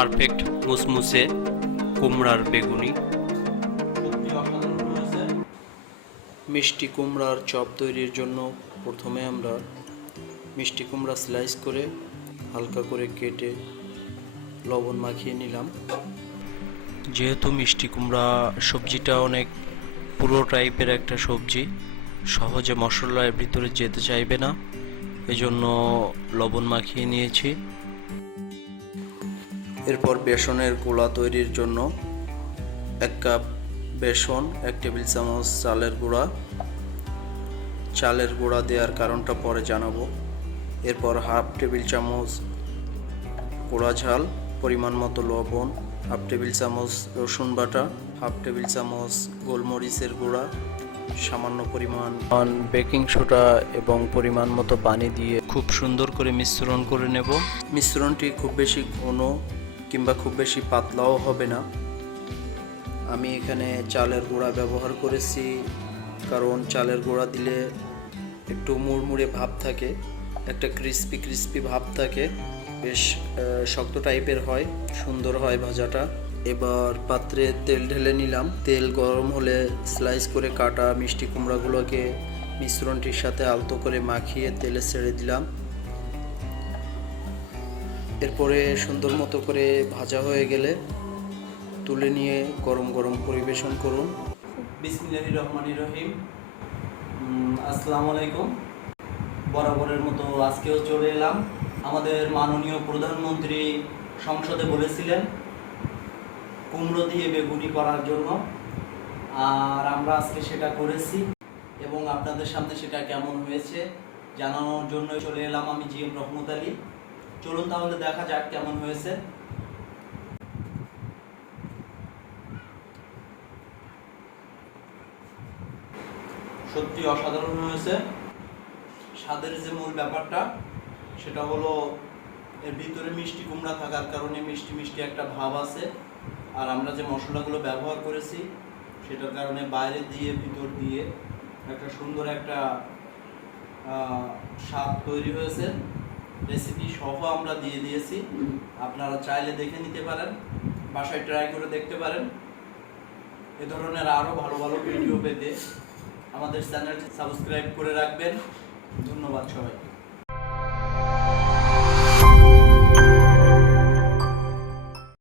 Perfect মুসমুসে কুমড়ার বেগুনি। মিষ্টি কুমড়ার চপ তৈরির জন্য প্রথমে আমরা মিষ্টি কুমড়া স্লাইস করে হালকা করে কেটে লবণ মাখিয়ে নিলাম। যেহেতু মিষ্টি কুমড়া সবজিটা অনেক পুরো টাইপের একটা সবজি, সহজে মশলার ভিতরে যেতে চাইবে না, এজন্য লবণ মাখিয়ে নিয়েছি। এরপর বেসনের গোলা তৈরির জন্য 1 কাপ বেসন, 1 টেবিল চামচ চালের গুঁড়া। চালের গুঁড়া দেওয়ার কারণটা পরে জানাবো। এরপর 1/2 টেবিল চামচ গুঁড়া ঝাল, পরিমাণ মতো লবণ, 1/2 টেবিল চামচ রসুন বাটা, 1/2 টেবিল চামচ গোলমরিচের গুঁড়া, সামান্য পরিমাণ বেকিং সোডা এবং পরিমাণ মতো পানি দিয়ে খুব সুন্দর করে মিশ্রণ করে নেব। মিশ্রণটি খুব বেশি ঘন কিংবা খুব বেশি পাতলাও হবে না। আমি এখানে চালের গুঁড়া ব্যবহার করেছি, কারণ চালের গুঁড়া দিলে একটু মুড়মুড়ে ভাব থাকে, একটা ক্রিস্পি ভাব থাকে, বেশ শক্ত টাইপের হয়, সুন্দর হয় ভাজাটা। এবার পাত্রে তেল ঢেলে নিলাম। তেল গরম হলে স্লাইস করে কাটা মিষ্টি কুমড়াগুলোকে মিশ্রণটির সাথে আলতো করে মাখিয়ে তেলে ছেড়ে দিলাম। এরপরে সুন্দর মতো করে ভাজা হয়ে গেলে তুলে নিয়ে গরম গরম পরিবেশন করুন। বিসমিল্লাহির রহমানির রহিম। আসসালামু আলাইকুম। বরাবরের মতো আজকেও চলে এলাম। আমাদের মাননীয় প্রধানমন্ত্রী সংসদে বলেছিলেন কুমড়ো দিয়ে বেগুনি করার জন্য, আর আমরা আজকে সেটা করেছি এবং আপনাদের সামনে সেটা কেমন হয়েছে জানানোর জন্য চলে এলাম আমি gmrahmotali। চলুন তাহলে দেখা যাক কেমন হয়েছে। সত্যি অসাধারণ হয়েছে। স্বাদের যে মূল ব্যাপারটা সেটা হলো এর ভিতরে মিষ্টি কুমড়া থাকার কারণে মিষ্টি মিষ্টি একটা ভাব আছে, আর আমরা যে মশলাগুলো ব্যবহার করেছি সেটার কারণে বাইরে দিয়ে ভিতর দিয়ে একটা সুন্দর একটা স্বাদ তৈরি হয়েছে। রেসিপি সহ আমরা দিয়ে দিয়েছি, আপনারা চাইলে দেখে নিতে পারেন, বাসায় ট্রাই করে দেখতে পারেন। এ ধরনের আরও ভালো ভালো ভিডিও পেতে আমাদের চ্যানেলটি সাবস্ক্রাইব করে রাখবেন। ধন্যবাদ সবাই।